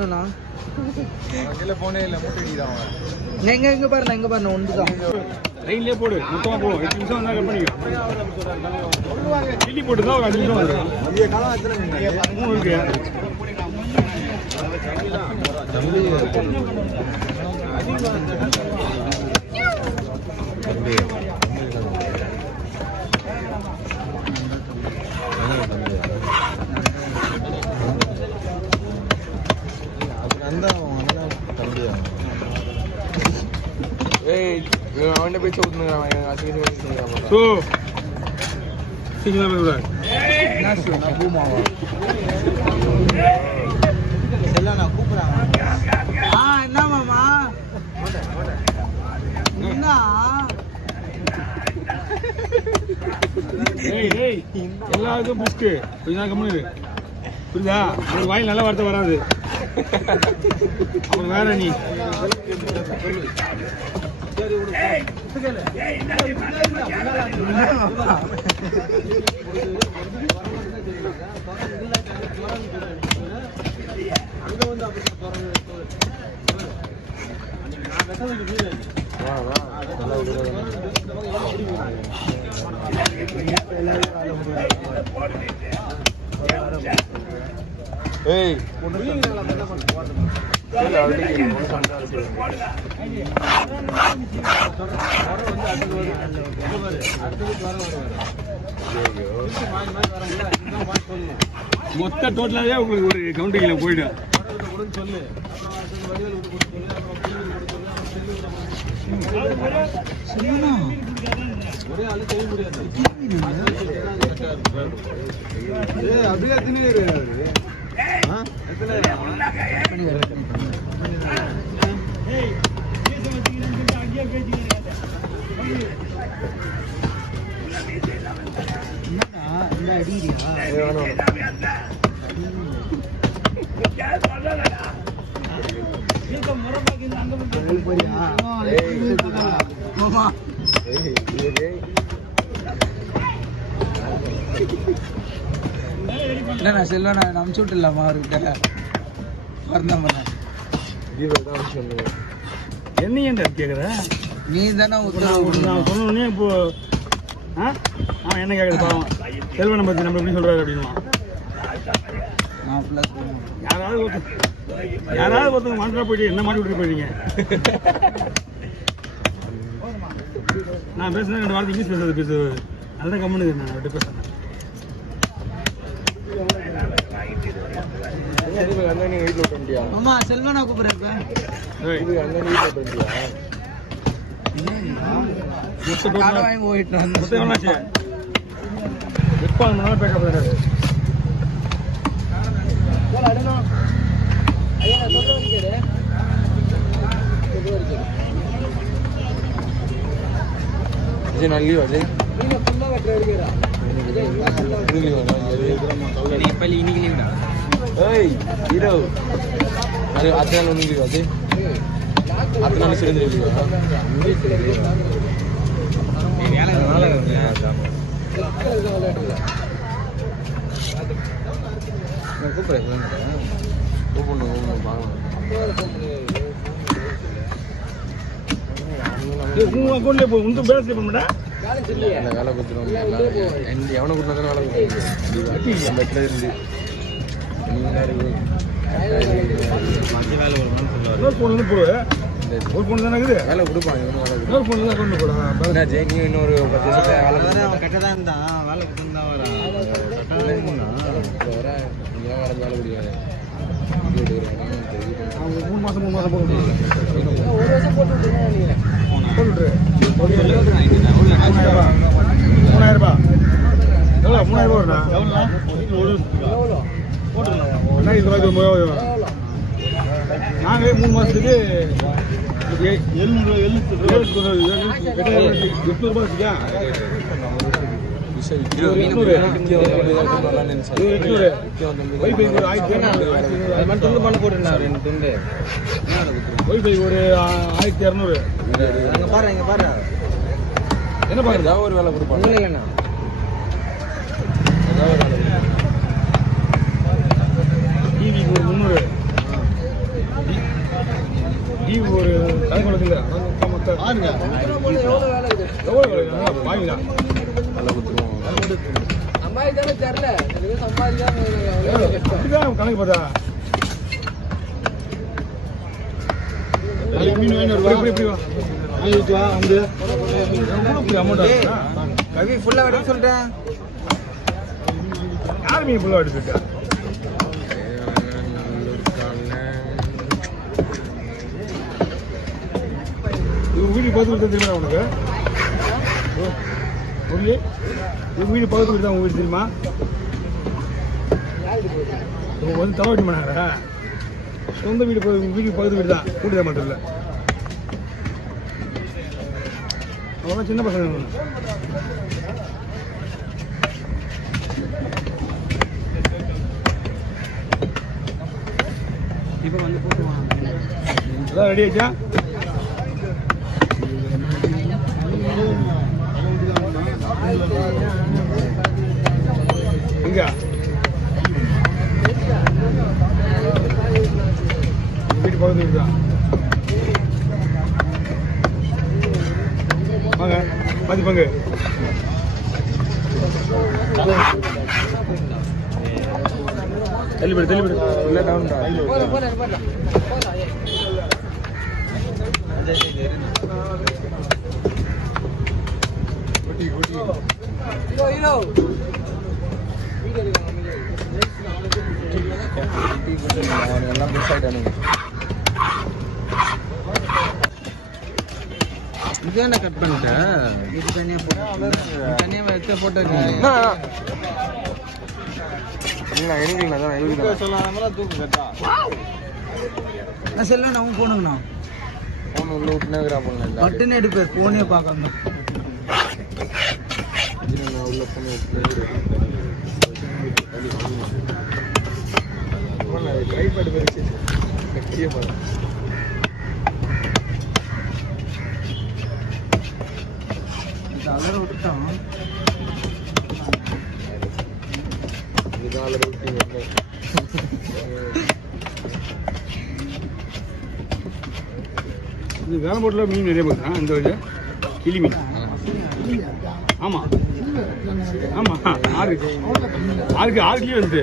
ஒண்ணுண்ணா கீழே போனே இல்லை மூட்டை தான் எங்க பாருண்ணா ஒன்று தான் லைன்லேயே போடு மொத்தமாக போடும் 8 நிமிஷம் வந்தால் கட் பண்ணிக்கோ கிள்ளி போட்டு தான் ஒரு 5 நிமிஷம் வந்துடும் 3 இருக்கு அவன் போய் சொல்லுங்க சீக்கிரம் போய் விடாது என்ன மாமா என்ன எல்லாருக்கும் புஷ்கு கொஞ்ச நாள் கம்முனு புரியுதா ஒரு வாயில் நல்ல வார்த்தை வராது அப்புறம் வேற நீ ஏய் மொத்த டோட்டலாவே உங்களுக்கு ஒரு கவுண்டிங்ல போயிடும் ஒரே ஆளு செய்ய முடியாது அப்படியே என்னண்ணா செல்வண்ணா அனுப்பிச்சு விட்டுலாமா அவர்கிட்ட வரந்தான் பண்ண என்ன ஏன்டா கேட்குற நீ தானே நான் சொன்னோடனே இப்போ என்ன கேட்குறது பாவம் செல்வனை பற்றி நம்ம எப்படி சொல்கிறாரு அப்படின்மா யாராவது ஒருத்தவங்க மாட்டா போயிட்டு என்ன மாட்டி விட்டுட்டு போயிட்டீங்க நான் பேசுனேன் 2 வாரத்துக்கு இங்கிலீஷ் பேசுறது நல்ல கம்முன்னு நான் அவர்கிட்ட பேசுறேன் அம்மா செல்வனா கூப்பிடுறப்ப வாங்கி போயிட்டு நல்லி அஜய் ஹீரோ அத்தனை ஒன்று அஜய் அத்தனை சேர்ந்து கூப்பிடுறேன் வேலை கொடுத்துருவோம் எவனை கொடுத்தாலும் வேலை கொடுத்துருவோம் இருந்து ஒரு பொண்ணு தானே இருக்குது வேலை கொடுப்பாங்க இன்னொரு பொண்ணு தான் கொண்டு போடா ஜெய் நீ இன்னொரு 10 நிமிஷத்துல வேலை கரெக்டாக தான் இருந்தான் வேலை கொடுத்துருந்தா வேலை முடியாது அவங்க 3 மாதம் போட்டு 1 வருஷம் போட்டு போட்டுட்டு 3000 ரூபாய் எவ்வளோ 3000 ரூபா எவ்வளோ போட்டுருங்க நாங்கள் 3 மாதத்துக்கு 800 வைஃபை ஒரு 1200 என்ன பாருங்க ஏதாவது ஒரு வேலை கொடுப்பாங்க இல்லைண்ணா ஏதாவது ஒரு வேலை டிவிக்கு ஒரு 300 டீ ஒரு தலைக்குள்ள இல்லை மொத்தம் எவ்வளோ வாங்கிடா நல்லா கொடுத்துருவோம். அப்படிதான் கணக்கு பார்த்தா கவி ஃபுல்லா எடுக்க சொல்லிட்டேன். யார் மீன் ஃபுல்லாக எடுத்துட்டா வீடு பார்த்து விட்டு தெரியுமா உனக்கு முரளி வீடு பார்த்து விட்டு தான் உங்க வீடு தெரியுமா வந்து தலைவட்டி பண்ணாரா சொந்த வீடு வீடு பக்கத்து வீடு தான் கூட்டுதான் மட்டும் இல்லை அவங்களாம் சின்ன பசங்க இப்போ வந்து போட்டுவான். அதான் ரெடி ஆச்சா எங்க வீட்டு பக்கத்து வீடு தான் வாங்க பாதி பங்கு தள்ளிவிடு இல்லை டவுன்டா எல்லாம் மிஸ் ஆகிட்டானுங்க. இதானே கட் பண்ணிட்டேன். இது தனியா போட்டு தனியா வச்ச போட்டு நான் செல்ல நான் போனுங்கண்ணா ஃபோன் உள்ள விட்டுனேங்கிறா பண்ணல பட்டுன்னு எடுப்பேன் போனே பார்க்கணும். உள்ள ஃபோன் விட்டு ட்ரைபேட் வச்சு கட்டியே பாரு. அலற விட்டுட்டான். இதுதான் அலற விட்டீங்க. இது வேலை போட்டில் மீன் நிறைய போகுதுண்ணா இந்த வழியா கிளி மீன் ஆமாம் ஆமாம் 6 கிலோ வந்துட்டு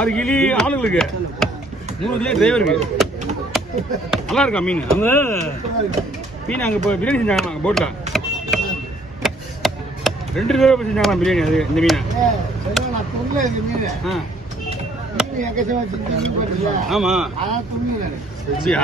6 கிலி ஆளுங்களுக்கு 3 கிலோ டிரைவருக்கு நல்லா இருக்கா மீன் அந்த மீன் அங்கே இப்போ பிரியாணி செஞ்சாங்க போட்டில் 2 தடவை செஞ்சாங்களா பிரியாணி அது இந்த மீனை ஆமாம் அப்படியா